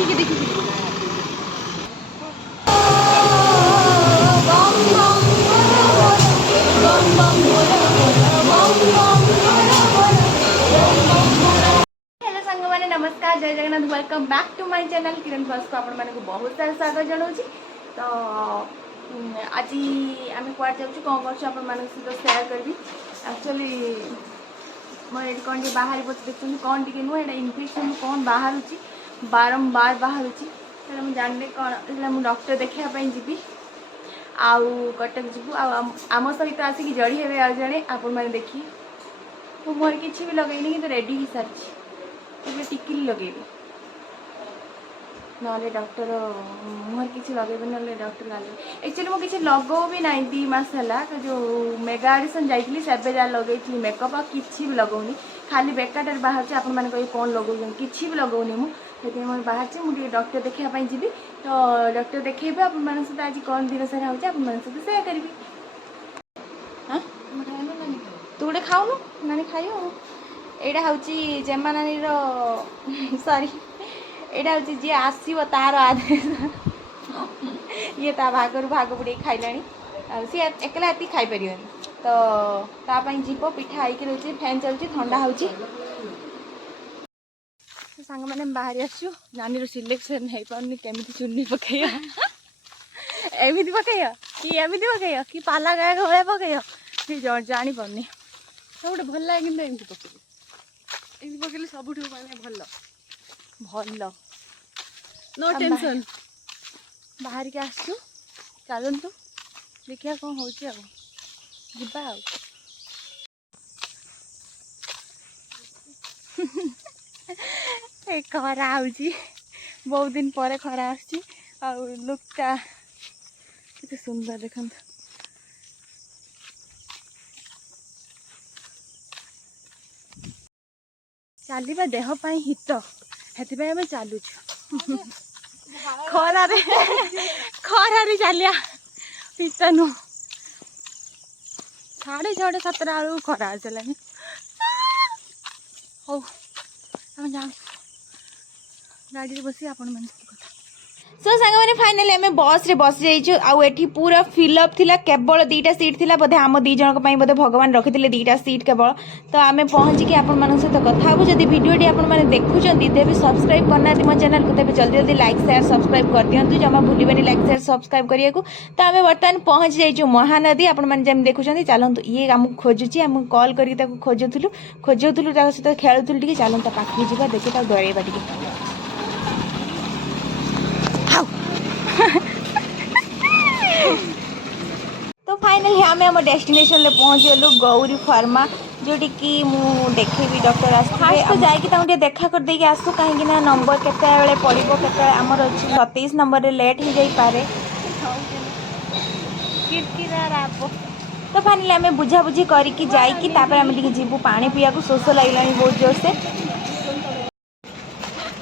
देखिए देखिए हेलो सांग मैंने नमस्कार जय Jagannath welcome back to my channel Kiran बस को आपण माने बहुत सारा स्वागत जनाऊँ। तो आज आम कौन जाऊँ कौन कर सहित सेयार करी एक्चुअली मैं कौन बाहर बस देखते कौन टी नुह यहाँ इनफेक्शन कौन बाहर बारंबार बाहर मुझे जानी कौन मुझे डॉक्टर देखापी जी आउ कटक जीवु आम सहित आसिक जड़ी हे आ जड़े आपण मैंने देखिए तो मुहर किसी भी लगेनी कि रेडी हो सारी टिकिली लगेबी ना डॉक्टर मुहर किसी लगेबे ना डॉक्टर गाले एक्चुअली मुझे लगो भी ना 2 मास है जो मेगा ऑडिशन जाइली से जहाँ लगे मेकअप किसी भी लगौनी खाली बेकार बाहर से आपण मैंने कौन लगौन किसी भी लगौनी मुझे मैं बाहर मुझे डॉक्टर देखापी जी तो डॉक्टर देखेबे आप सहित आज कौन दिन सारा हो सहित सेया करी। हाँ तू गोटे खाऊनु नानी खाइयो एटा हूँ जेमा नानी सॉरी एटा हूँ जी आसो तार आदेश ये ता भागर भाग बुड़े खाइला सी एकला ये खाईपर तो तापाई जीव पिठा आई रही फैन चलती ठंडा हो सांग मैंने बाहरी आसु नानी सिलेक्शन हो पार्नि केमी चुनी पकड़ एमती पकड़ कि एमती पकड़ कि पाला गायक भाया पकड़ जानी पार्नि गोटे भल लगे कि एमती पकड़ एमती पकड़े सब माने भल भल नो टेंशन बाहर के आसु चलतु देखिए कौन हो जीवा खरा आउची बहुत दिन पर खरा आसी लुकटा केते सुंदर देखो चलवा देह हित से आम चलुचु खरारे खरारे चलिया हित नु 6:30 बेलू खरा चला हो आम जा गाड़ी बसी आपण मन सो सांग मैंने फाइनली आम बस रे बस जाइछु आउ एठी पूरा फिलअप थिला केवल 2टा सीट थिला बोधे आम 2 जन को बोधे भगवान रखिथिले 2टा सीट केवल तो आम पहुँच के आपण मन सहित कथा हबु जदि वीडियोटी आपण माने देखुचंती तेबे सब्सक्राइब करना मो चैनल को तेबे जल्दी जल्दी लाइक शेयर सब्सक्राइब कर दियंतु जमा भूलिबेनी लाइक शेयर सब्सक्राइब करिया को तो आम बर्तमान पहुँच जाइछु महानदी आपण माने जेम देखुचंती चलंतु ये आम खोजुची आम कॉल करी ताको खोजुथुलु ताको सहित खेलुथुलु टिके चलंता पाखी जिबा देखि ता डरेबा टिके तो फाइनली आम आम डेस्टिनेशन ले पहुँच गलु गौरी फार्मा जोटी कि मुझे देखेबी डॉक्टर आसते तो जाकि देखा कर देके आसु कहीं नंबर केते पड़ो के आमर अच्छी 27 नंबर रे लेट हो जाई पारे तो फाइनली आम बुझाबुझी करके जाइकी तापर आम जीवु पानी पिया को शोष लगे बहुत जोर से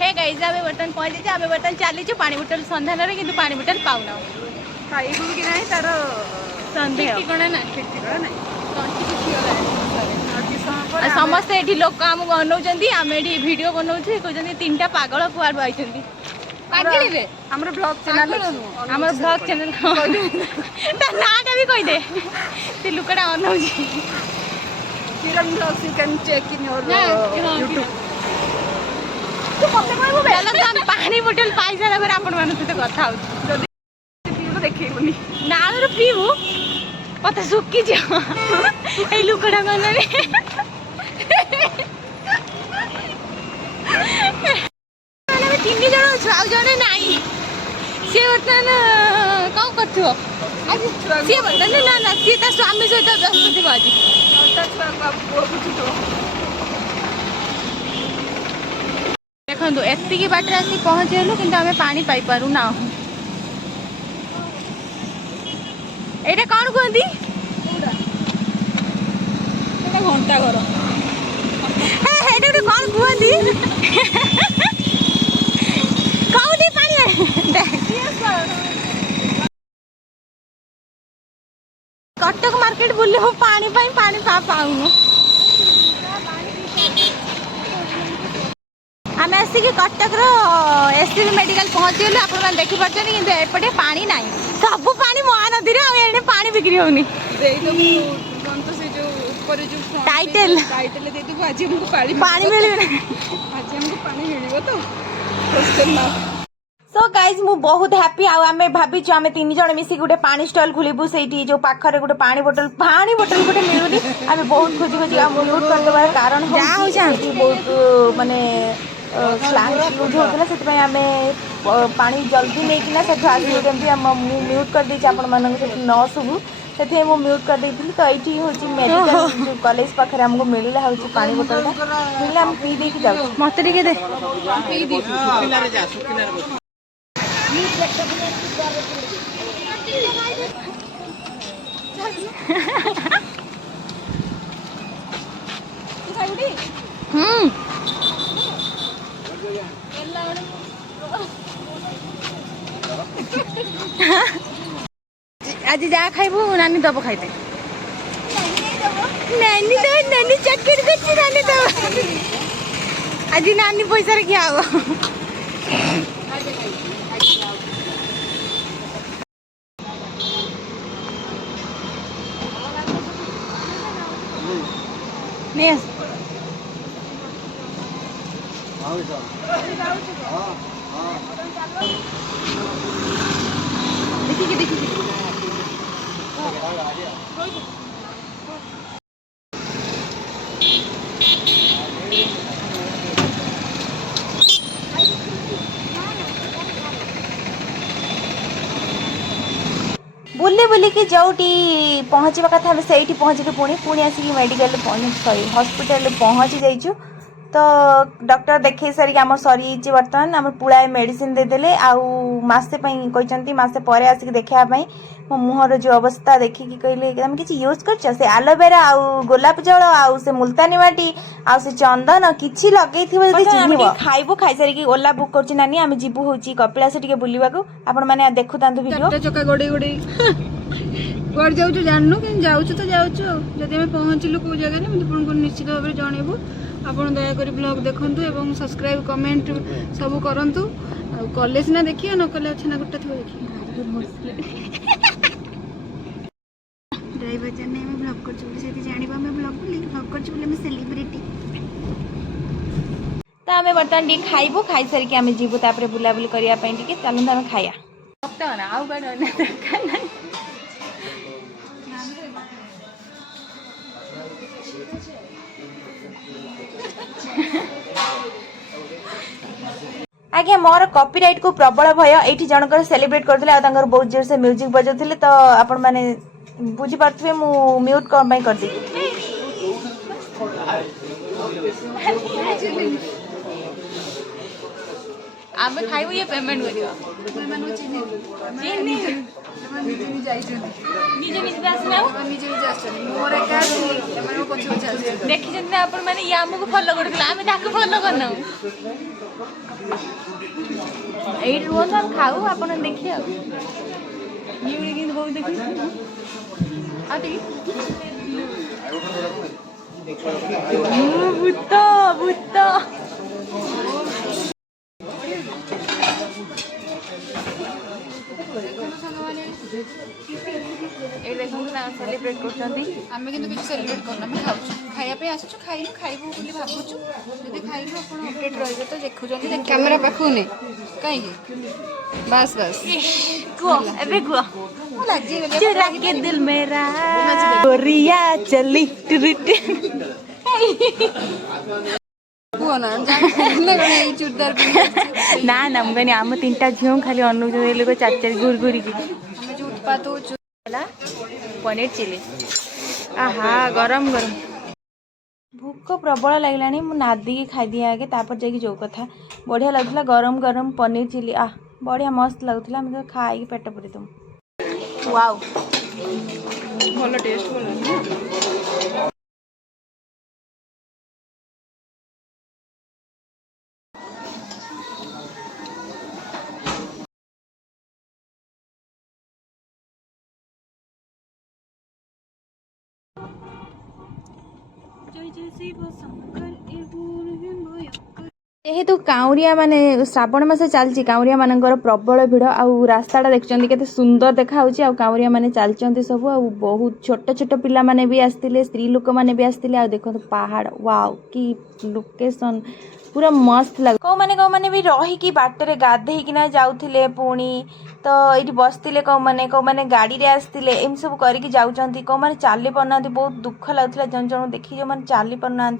हे गाइस आम बर्तमान पहुँचे आम बर्तमान चलीचु पानी बोतल सन्धान में किंतु पानी बोतल पाऊना खाइबू कि ना तार सन्देह समस्ते ये लोक आम बनाऊँ आम ये वीडियो बनाऊ कहते 3टा पागल कुआड़ आई आमर ब्लॉग चैनल आमर ब्लॉग चैनल नाटा भी कहीदे से लुकटा अनाऊँ Kiran blogs you can check in your YouTube पानी बोतल पाई सारा पर आपण मान सहित कथा देखनी ना पीबू पता सुखी जा लुकड़ा मन 3 जन अच्छु आउ जड़े नाई सी बर्तमान कौन कर सी बर्तमान ना ना सी स्वामी सहित व्यस्त थी आज देखो एति बाटर आसी पहुँचलु कि आम पानी पाई पारू ना एटा कौन कहती घंटा घर कौन कहती कौन कटक मार्केट बुले पानी पानी पाऊनु आम आसिक कटक एस जस्ट भी मेडिकल पहुँची गलु आप देखी पार्टी कि एपटे पानी ना सब पानी महानदी में पानी बिक्री होनी टाइटल पानी मिल सो गाइज मु बहुत हैप्पी आम भाभी आम तीन जन मिसी गोटे पानी स्टॉल खोलबू से जो पाखरे गोटे पानी बोतल गोटे मिलूनी आम बहुत खोजी खोजी म्यूट करदेवार कारण बहुत माने स्लैंग यूज होता से आम पानी जल्दी नहीं से म्यूट कर देती आपण मानक न शुभु से म्यूट कर देती तो ये हूँ मेडिकल जो कॉलेज पाखे आमको मिलला हूँ पानी बोतल मिलले आम पी देकी जाऊ मत दे आज जहाँ खाइबू नानी दब खाइते नानी तो नानी चक्कर कर नानी दब आज नानी पैसा क्या हो नहीं देखिए बुले बुलिकी जोटी पहुँचवा कथा से पहुँचिक पुणी आसिक मेडिकल सॉरी हॉस्पिटल पहुँची जाइचु तो डॉक्टर देखे सारिक आम सरी बर्तमान आम पुलाए मेडिसिन देदेले आसे कहते मसे पर आसिक देखापी मो मुहर जो अवस्था देखिकी कहले तुम किसी यूज कर से आलोवेरा आउ गोलाप जल आउ से मुल्तानी माटी आउ से चंदन किसी लगे खाइबू खाई सारिक ओला बुक कर नानी आम जीवु हूँ कपिलास टे बुलवा को आपण मैंने देखु वीडियो चका गोड़े गोड़े कुआड़ जाऊँ जानू कि जाऊँ तो जाऊँ जब आम पहुँचलु कौ जगह आपको निश्चित भाव में जनइबू आपड़ दयाकोरी ब्लॉग देखूँ और सब्सक्राइब कमेंट सब करूँ कॉलेज ना देखिए न कले छेना गुट्टा थी देखिए ड्राइवर जाने आम ब्लॉग कर जाना आम ब्लॉग कर सेलिब्रिटी तो आम बर्तमान टी खाइबू खाई सारिक आम जीवु तापर बुलाबुली करने चलते आम खाया आज्ञा मोर कॉपीराइट को प्रबल भय ये जनकर सेलिब्रेट करते बहुत जोर से म्यूजिक बजाते तो आपण मैंने बुझी पारे मु म्यूट कौन कर दी आमे खाइबो ये पेमेंट करियो निजे निजे आसना देखी आपण माने या हमको फॉलो करथिला आमे ताको फॉलो करना एट रोज हम खाऊ आपण देखिए ये लेकिन हो देखि आ देखि भूत भूत सेलिब्रेट करमें कि सेलिब्रेट करना आम खाऊ खाया आसु खाइलु खाइबू बोली भावुचु जब खाइलु अपडेट रही तो देखुं कैमेरा पाख नहीं कहीं बस बस चुरा के दिल मेरा गोरिया चली ना ना मुझे आम तीन टा झील खाली अनुज चार चार घूर घूरी उत्पात हो पनीर चिली आहा गरम गरम भूख प्रबल लगला मु नादी खाईदी आगे तापर जाकि जो कथा बढ़िया लगुला गरम गरम पनीर चिली बढ़िया मस्त लगुला मुझे खाई पेट पूरी तुम वाओ भल टेस्ट भल जेहेतु काउरिया माने श्रावण मास चलती काउरिया मानकर प्रबल भिड़ आउ रास्ताटा देखुं केते सुंदर देखा आ काउरिया माने चलती सब आ बहुत छोट छोट पिला माने भी आसते स्त्री लोक माने भी आसते आ देखो पहाड़ वाओ की लोकेशन पूरा मस्त लग कौ माने भी रही बाटर गाधेकिना जाऊले पुणी तो ये बसते कौ माने गाड़ी रे आसते एम सब करके जाऊँच कौ माने चली पारना बहुत दुख लगुला जन जन देखी जो मैंने चली पारना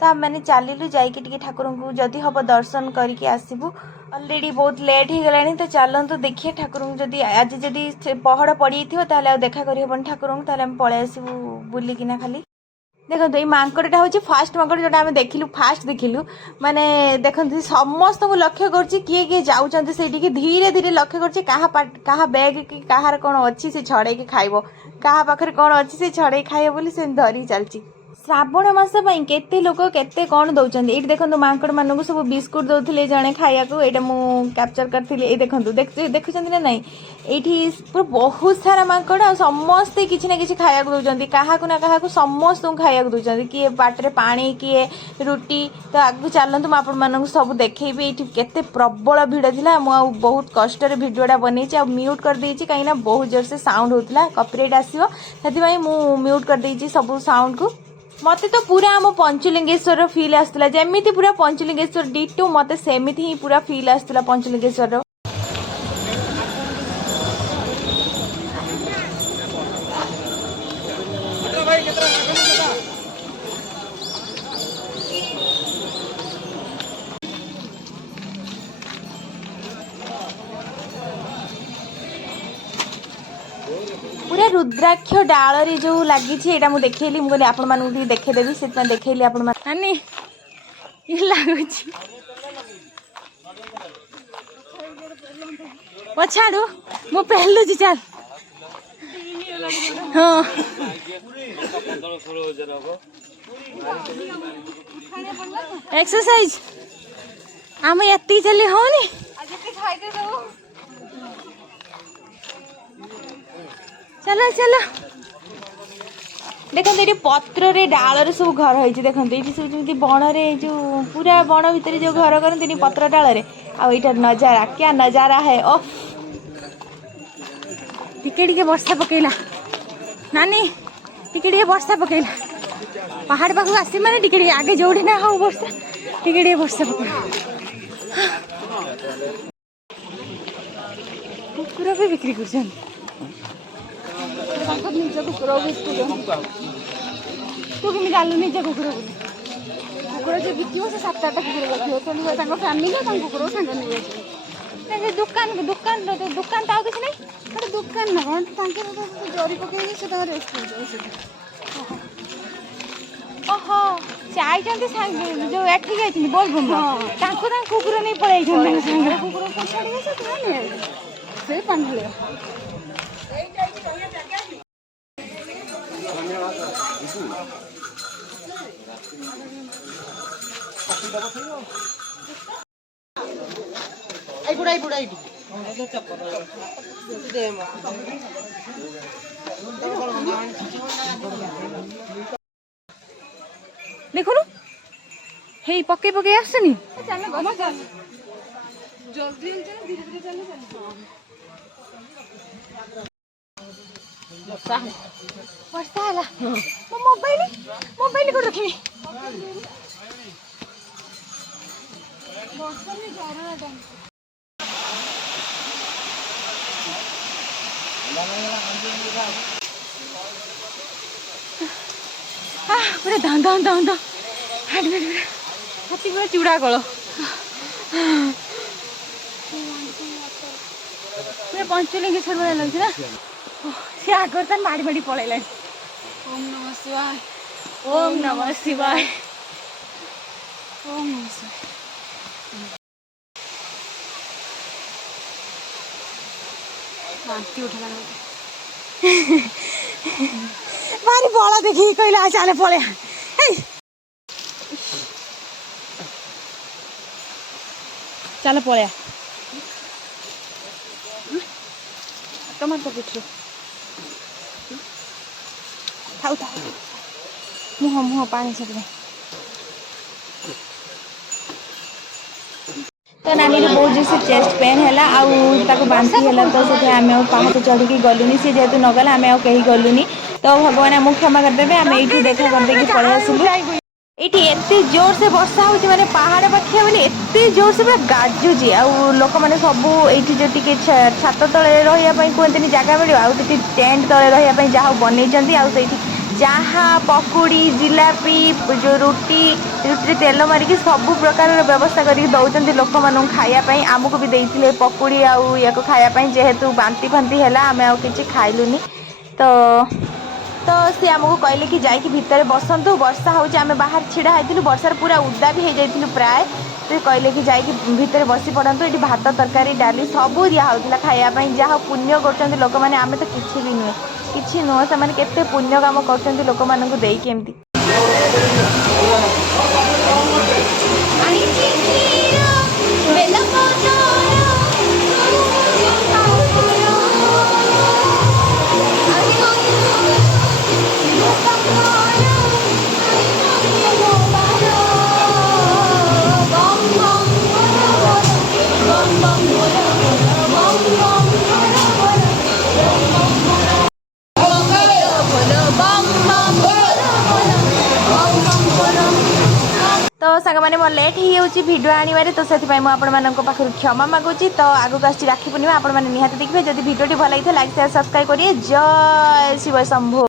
तो आम मैंने चलू जाकि ठाकुर को जदि हम दर्शन करके आसबू अलरेडी बहुत लेट हो गलानी तो चलतु देखिए ठाकुर को जदि आज जदि पहड़ पड़ जाइए देखा करहबन ठाकुर को ताले पलि आसबू बुलिकिना खाली देखो ये मांकड़टा हूँ फास्ट मांकड़ जोटा आम देखिलु फास्ट देखिलु माने देखते समस्त को लक्ष्य करछि किए किए जाऊँच से धीरे धीरे लक्ष्य करछि कहा बैग कि कहार कौन अच्छी से छड़े खाइब कहा पाखे कौन अच्छी से छड़े खाइब बोली से धरी चलछि श्रावण मास केते लोक केते कौन दौरान ये देखो मांकड़ मानक सब बिस्कुट दौले जड़े खाया यहाँ मुझे कैप्चर करी देखूँ देखुं ना नाई ये पूरा बहुत सारा मांकड़ आ समस्ते किसी ना कि खाया दौरान क्या ना क्या समस्त खाया दौरान किए बाटर पानी किए रुटी तो आगे चलतु मुझे सब देखी ये केते प्रबल भिड़ था मुझे बहुत कष्ट भिडियोटा बन म्यूट कर देछि कहीं बहुत जोर से साउंड होता कॉपीराइट आसो से म्यूट कर देछि सब साउंड को मते तो पूरा आम पंचलिंगेश्वर फील आसला जमी पूरा पंचलिंगेश्वर डिटो मते सेमिति ही पूरा फील आसला पंचलिंगेश्वर पूरा रुद्राक्ष डाल रे जो लगी मुझे देखली मुझे आपण मानू देखेदेवी से देखली आपण मानी ये लगुच पछाड़ू मु पहलू चल हाँ एक्सरसाइज आम ये चली होनी चलो चलो देखो ये पत्र रे डाल रे सब घर होती देखो ये सब जमी बण रे जो पूरा बण भितर जो घर करते पत्र डाल रे आईटा नजारा क्या नजारा है ओफ टिके वर्षा पकेला नानी टिके वर्षा पकेला पहाड़ पाखक आस माने टिके आगे जोड़ी ना हो वर्षा टिके वर्षा पकेला कुकुर भी बिक्री कर निज कुकुर तू कि जानू निज कुकुर कुकुर जो बिक से 7-8 कुकुर रखिए फैमिली कुकुर सांग नहीं दुकान दुकान दुकान तो किसी नहीं दुकान ना कौन जरी पकई से रेस्ट ओहो चाय जो एठी गई बोलबम कुकुर नहीं पड़े कुकुर को छाड़ी से पानी देखो हे पके पके आसनी जल्दी धीरे धीरे वर्षा है मोबाइल मोबाइल को रखी पूरा दाम दाम दाम दाम हाथी पूरा चूड़ा कल पूरा पंचलिंगेश्वर भाई लगे ना सी आगर तन माड़ी माड़ी पलैला ओम नमः शिवाय ओम नमः शिवाय ओम नमः शिवाय शांति उठला भारी बड़ा देखी कहला चले पले चल पले टमाटर पिठू थाउ थाउ मुह मुह पानी सब तो नानी बहुत जोर से चेस्ट पेन है आउ बांती है तो से आम पहाड़ चढ़ी गलुनी सी जेहेतु नगला आम कहीं गलुनी तो भगवान आमको क्षमा करदेवे आम ये देखा करदे पलि आसलु ये एत जोर से वर्षा हो माने पहाड़ पाखिया बोले एत जोर से पूरा गाजुची आउ लोक मैंने सब ये जो टी छात तले रही कहते जगह मिले आउ टेंट तले रही जहाँ बनई आउ चाहा पकुड़ी जिलापी जो रुटी रुटी तेल मारिकी सब प्रकार व्यवस्था करके दौरान लोक मान खायापाई आमको भी देते पकुड़ी आउ या खायापाई जेहेतु बांती फांती है आम कि खाइलुनी तो सी आमको कहले कि जाइए भितर बसतु वर्षा हो बाहर छिड़ा होती वर्षार पूरा उदा भी हो जाइलु प्राय तो कहले कि जाइए भितर बसी पड़तु ये भात तरकारी डाली सब दिहला खायापाई जहाँ पुण्य कर लोक मैंने आम तो किसी भी नुहे किसी नुह से केते पुण्य काम कर लोक मानक देकी एमती तो सांग मैंने मोर लेट हो भिडियो आने तो से पाखर क्षमा मागुची तो आगक आसी राखी पूर्णिमा आपण मैंने निहाती देखिए जब भिडियो भल लगी लाइक शेयर सब्सक्राइब करिए जय शिव शंभु।